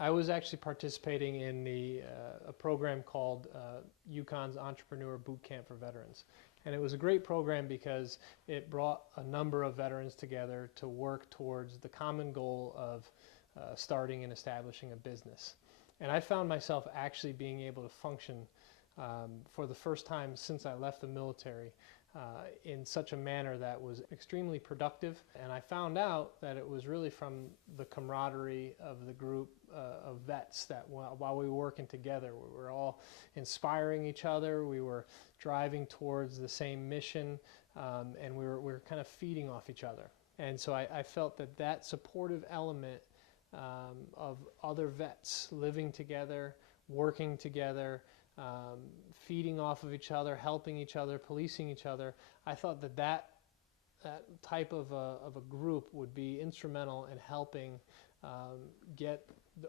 I was actually participating in a program called UConn's Entrepreneur Boot Camp for Veterans. And it was a great program because it brought a number of veterans together to work towards the common goal of starting and establishing a business. And I found myself actually being able to function for the first time since I left the military in such a manner that was extremely productive. And I found out that it was really from the camaraderie of the group of vets that while we were working together, we were all inspiring each other, we were driving towards the same mission, and we were kind of feeding off each other. And so I felt that that supportive element of other vets living together, working together, feeding off of each other, helping each other, policing each other, I thought that that type of a group would be instrumental in helping get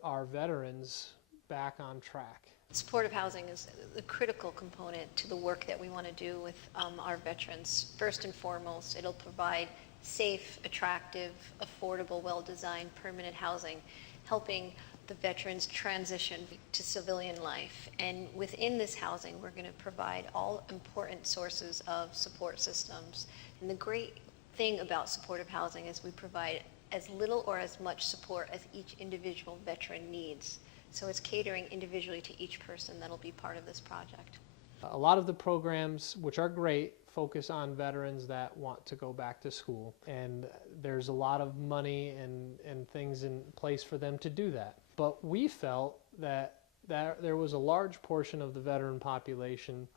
our veterans back on track. Supportive housing is the critical component to the work that we want to do with our veterans. First and foremost, it'll provide safe, attractive, affordable, well-designed, permanent housing, helping the veterans transition to civilian life. And within this housing, we're going to provide all important sources of support systems. And the great thing about supportive housing is we provide as little or as much support as each individual veteran needs. So it's catering individually to each person that'll be part of this project. A lot of the programs, which are great, focus on veterans that want to go back to school. And there's a lot of money and things in place for them to do that. But we felt that there was a large portion of the veteran population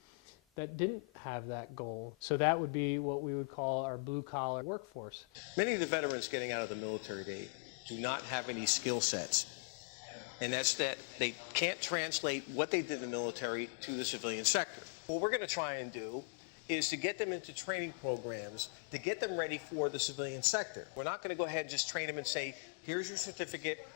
that didn't have that goal. So that would be what we would call our blue-collar workforce. Many of the veterans getting out of the military today do not have any skill sets. And that's that they can't translate what they did in the military to the civilian sector. What we're going to try and do is to get them into training programs to get them ready for the civilian sector. We're not going to go ahead and just train them and say, here's your certificate,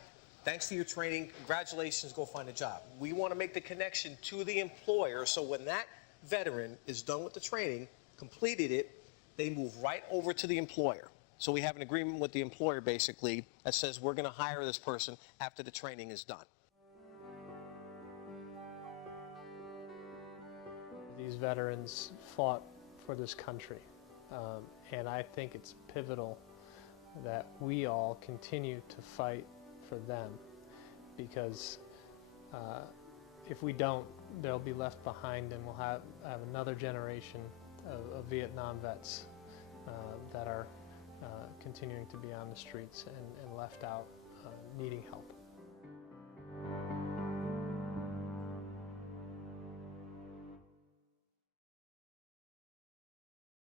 thanks for your training, congratulations, go find a job. We want to make the connection to the employer so when that veteran is done with the training, completed it, they move right over to the employer. So we have an agreement with the employer basically that says we're going to hire this person after the training is done. These veterans fought for this country, and I think it's pivotal that we all continue to fight for them, because if we don't, they'll be left behind, and we'll have another generation of Vietnam vets that are continuing to be on the streets and left out needing help.